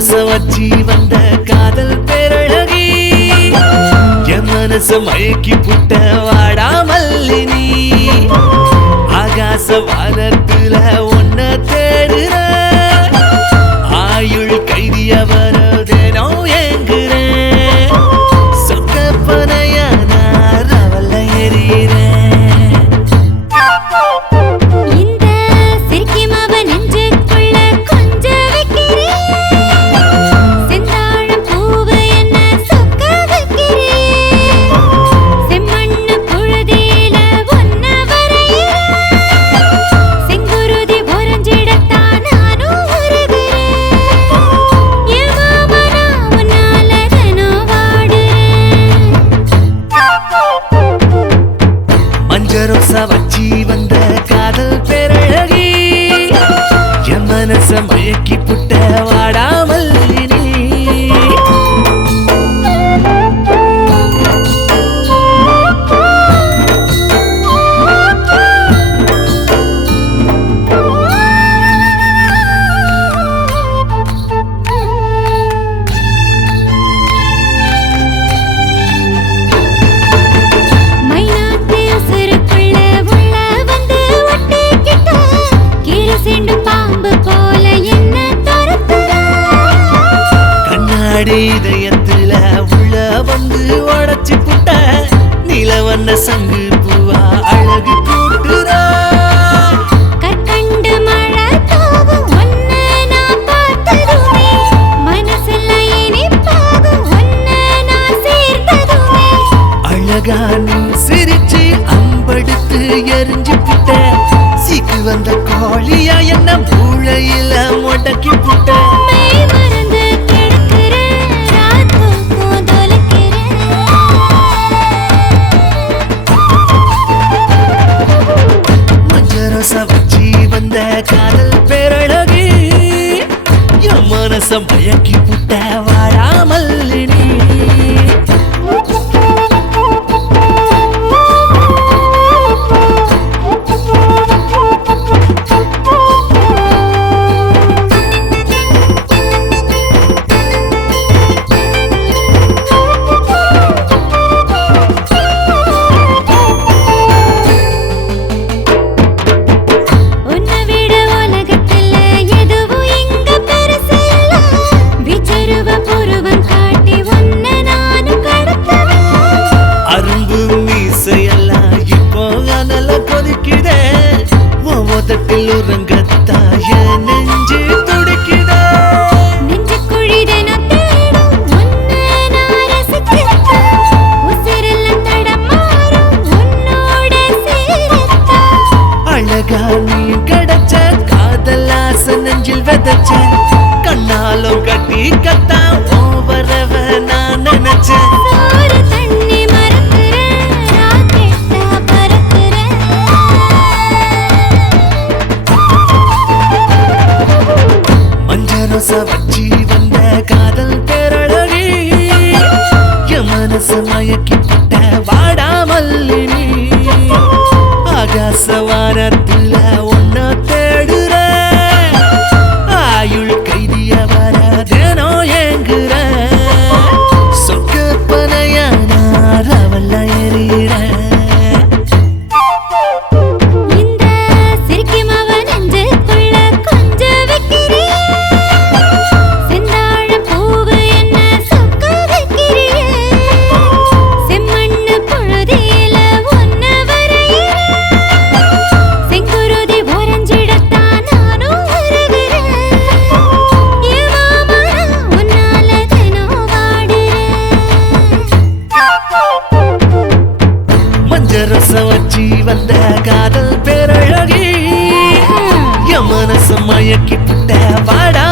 மஞ்சரச வச்சி வந்த காதல் பேரழகி என் மனச மயக்கி புட்ட வாடாமல்லினி ஆகாச வானத்துல ஒன்ன தேடுற ஆயுள் கைதிய வரதேனோ ஏங்குறேன் சொக்கப்பனையான ரவல்ல எறிகிறேன் மஞ்சரோசா வச்சி வந்த காதல் பேரழகி என் மனச மயக்கி புட்ட வாடாமல்லினி இதயத்துல உள்ள வந்து உடச்சி புட்ட நிலவண்ண சங்கு பூவா அழகு கூட்டுற கற்கண்டு மழை தூவும் ஒன்ன நான் பார்த்ததுமே மனசுல இனிப்பாகும் ஒன்ன நான் சேர்த்ததுமே அழகா நீ சிரிச்சு அம்படுத்து எரிஞ்சு புட்ட சீக்கு வந்த கோழியா என்ன மூளையில முடக்கி புட்ட வச்சி வந்த காதல் பேரழகி என் மனச மயக்கி புட்ட வாடாமல்லினி உறங்கத்தாய நெஞ்சு துடிக்குதா நெஞ்சு குழிதன தேடும் உன்னை நான் ரசிக்கத்தா உசிரெல்லாம் தடமாறும் உன்னோட சேரத்தா அழகா நீ கிடைச்ச காதல் ஆசை நெஞ்சில் விதைச்ச கண்ணாலும் கட்டி கத்தா ஓவரவ நான் நினைச்சேன் வச்சி வந்த காதல் பேரழகி என் மனச மயக்கி புட்ட வாடாமல்லினி ஆகாச வானத்துல ஒன்ன தேடுற ஆயுள் கைதிய வரதேனோ ஏங்குற சொக்கப்பனையான ரவல்ல எறிகிறேன் மஞ்சரச வச்சி வந்த காதல் பேரழகி என் மனச மயக்கி புட்ட வாடா